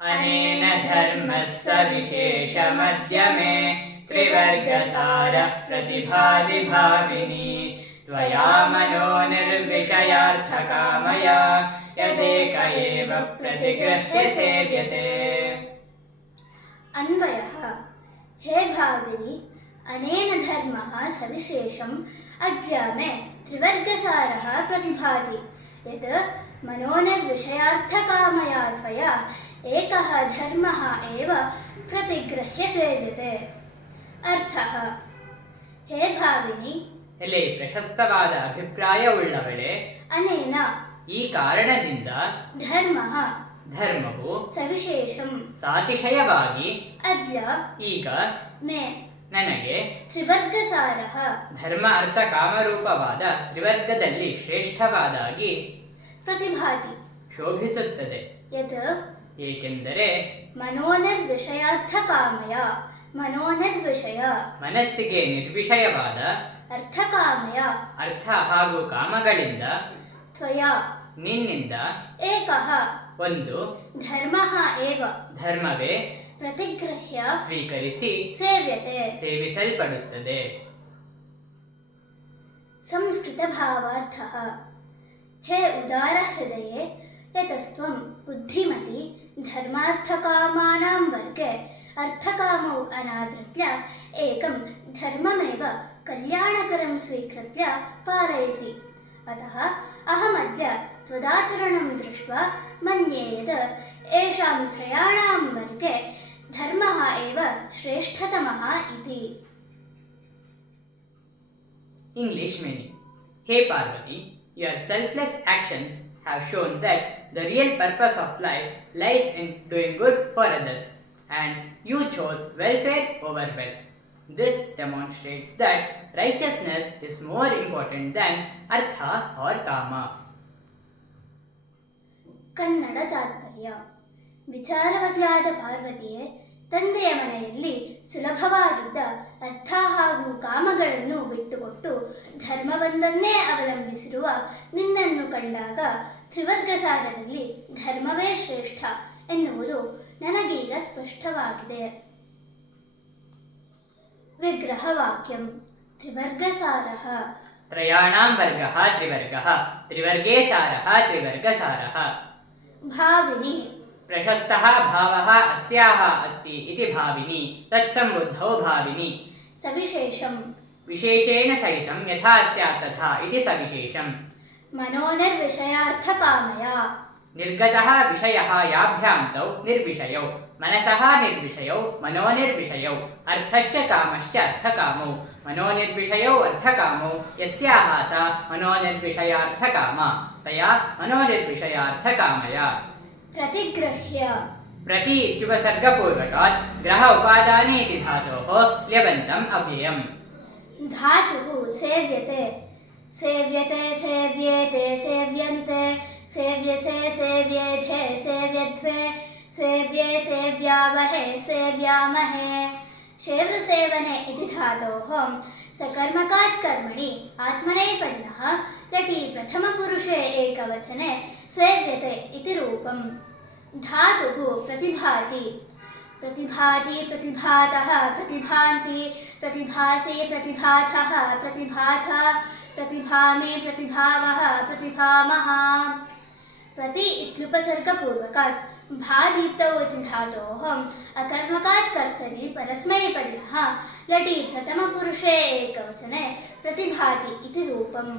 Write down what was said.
अनेन धर्मस्य विशेषमध्यमे त्रिवर्गसारः प्रतिभाति भाविनी त्वया मनो निर्विषयार्थकामया यदेक एव प्रतिगृह्य सेव्यते। अन्वयः। हे भाविनी, अनेन धर्मः सविशेषम् अध्यामे त्रिवर्गसारः प्रतिभाति यत् मनोनिर्विषयार्थकामया त्वया एकः धर्मः एव प्रतिगृह्य सेव्यते। अर्थः। हे भाविनी, ಎಲೆ ಪ್ರಶಸ್ತವಾದ ಅಭಿಪ್ರಾಯವುಳ್ಳವಳೆ, ಅನೇನ ಈ ಕಾರಣದಿಂದ ಧರ್ಮವು ಸವಿಶೇಷಂ ಸಾತಿಶಯವಾಗಿ ಅದ್ಯ ಈಗ ಮೇ ನನಗೆ ತ್ರಿವರ್ಗಸಾರಃ ಧರ್ಮ ಅರ್ಥ ಕಾಮರೂಪವಾದ ತ್ರಿವರ್ಗದಲ್ಲಿ ಶ್ರೇಷ್ಠವಾದಾಗಿ ಪ್ರತಿಭಾತಿ ಶೋಭಿಸುತ್ತದೆ. ಯತ್ ಏಕೆಂದರೆ ಮನೋನಿರ್ವಿಷಯಾರ್ಥಕಾಮಯ ಮನೋನಿರ್ವಿಷಯ ಮನಸ್ಸಿಗೆ ನಿರ್ವಿಷಯವಾದ ಅರ್ಥಕಾಮಯ ಅರ್ಥ ಹಾಗೂ ಕಾಮಗಳಿಂದ ತ್ವಯಾ ನಿನ್ನಿಂದ ಏಕಃ ಒಂದು ಧರ್ಮಃ ಏವ ಧರ್ಮವೇ ಪ್ರತಿಗೃಹ್ಯ ಸ್ವೀಕರಿಸಿ ಸೇವ್ಯತೆ ಸೇವಿಸಲ್ಪಡುತ್ತದೆ. ಸಂಸ್ಕೃತ ಭಾವಾರ್ಥಃ. ಹೇ ಉದಾರ ಹೃದಯೇ, ಯತಸ್ತ್ವಂ ಬುದ್ಧಿಮತಿ ಧರ್ಮಾರ್ಥಕಾಮಾನಾಂ ವರ್ಗೆ ಅರ್ಥಕಾಮೌ ಅನಾದೃತ್ಯ ಏಕಂ ಧರ್ಮಮೇವ ಕಲ್ಯಾಣಕರಂ ಸ್ವೀಕೃತ್ಯ ಪಾಲಯಸಿ. ಅತಃ ಅಹಮದ್ಯ ತ್ವದಾಚರಣಂ ದೃಷ್ಟ್ವಾ ಮನ್ಯೆ ಯತ್ ಏಷಾಂ ತ್ರಯಾಣಾಂ ವರ್ಗೆ ಧರ್ಮಃ ಏವ ಶ್ರೇಷ್ಠತಮಃ ಇತಿ. English meaning. Hey Parvati, your selfless actions have shown that the real purpose of life lies in doing good for others, and you chose welfare over wealth. This demonstrates that righteousness is more important than artha or kama. Kannada ತಾತ್ಪರ್ಯ. ವಿಚಾರವತಿಯಾದ ಪಾರ್ವತಿಯೇ, ತಂದೆಯ ಮನೆಯಲ್ಲಿ ಸುಲಭವಾಗಿದ್ದ ಅರ್ಥ ಹಾಗೂ ಕಾಮಗಳನ್ನು ಬಿಟ್ಟುಕೊಟ್ಟು ಧರ್ಮವೊಂದನ್ನೇ ಅವಲಂಬಿಸಿರುವ ನಿನ್ನನ್ನು ಕಂಡಾಗ ತ್ರಿವರ್ಗಸಾರದಲ್ಲಿ ಧರ್ಮವೇ ಶ್ರೇಷ್ಠ ಎನ್ನುವುದು ನನಗೀಗ ಸ್ಪಷ್ಟವಾಗಿದೆ. ವಿಗ್ರಹವಾಕ್ಯಂ. ತ್ರಿವರ್ಗಸಾರಃ ತ್ರಯಾಣಾಂ ವರ್ಗಃ ತ್ರಿವರ್ಗಃ ತ್ರಿವರ್ಗೇ ಸಾರಃ ತ್ರಿವರ್ಗಸಾರಃ. ಭಾವಿನಿ ಪ್ರಶಸ್ತಃ ಭಾವಃ ಅಸ್ಯಾಹ ಅಸ್ತಿ ಇತಿ ಭಾವಿನಿ ತತ್ಸಂಬುದ್ಧೌ ಭಾವಿನಿ. ಸವಿಶೇಷಂ ವಿಶೇಷೇಣ ಸಹಿತಂ ಯಥಾ ಸ್ಯಾತ್ ತಥಾ ಇತಿ ಸವಿಶೇಷಂ. ಮನೋನಿರ್ವಿಷಯಾರ್ಥಕಾಮಯ ನಿರ್ಗತಃ ವಿಷಯಃ ಯಾಭ್ಯಾಂ ತೌ ನಿರ್ವಿಷಯೌ ಮನಸಃ ನಿರ್ವಿಷಯೌ ಮನೋನಿರ್ವಿಷಯೌ ಅರ್ಥಶ್ಚ ಕಾಮಶ್ಚ ಅರ್ಥಕಾಮೌ ಮನೋನಿರ್ವಿಷಯೌ ಅರ್ಥಕಾಮೌ ಯಸ್ಯಾಹ ಸಾ ಮನೋನಿರ್ವಿಷಯಾರ್ಥಕಾಮ ತಯಾ ಮನೋನಿರ್ವಿಷಯಾರ್ಥಕಾಮಯ. ಪ್ರತಿಗೃಹ್ಯ. ಪ್ರತಿ ಇತ್ಯುಪಸರ್ಗಪೂರ್ವಕಾತ್ ಗ್ರಹ ಉಪಾದಾನೆ ಇತಿ ಧಾತೋಃ ಲ್ಯಬಂತಂ ಅವ್ಯಯಂ. ಧಾತುಃ ಸೇವ್ಯತೆ. ಸೇವ್ಯತೆ ಸೇವ್ಯೇತೆ ಸೇವ್ಯಂತೆ ಸೇವ್ಯಸೆ ಸೇವ್ಯೇಥೆ ಸೇವ್ಯಧ್ವೆ ಸೇವ್ಯೆ ಸೇವ್ಯಾವಹೆ ಸೇವ್ಯಾಮಹೆ. ಸೇವ್ಯಸೇವನೆ ಇತಿ ಧಾತೋಃ सकर्मकात् कर्मणि आत्मनेपदिनः लटि प्रथमपुरुषे एकवचने सेव्यते इति रूपम्. धातुः प्रतिभाति. प्रतिभाति प्रतिभातः प्रतिभान्ति प्रतिभासि प्रतिभातः प्रतिभाथा प्रतिभामि प्रतिभावः प्रतिभामः. प्रति इत्युपसर्गपूर्वकात् भादीप्तौ इति धातोः अकर्मकात् कर्तरि परस्मैपदिनः लटि प्रथमपुरुषे एकवचने प्रतिभाति इति रूपम्.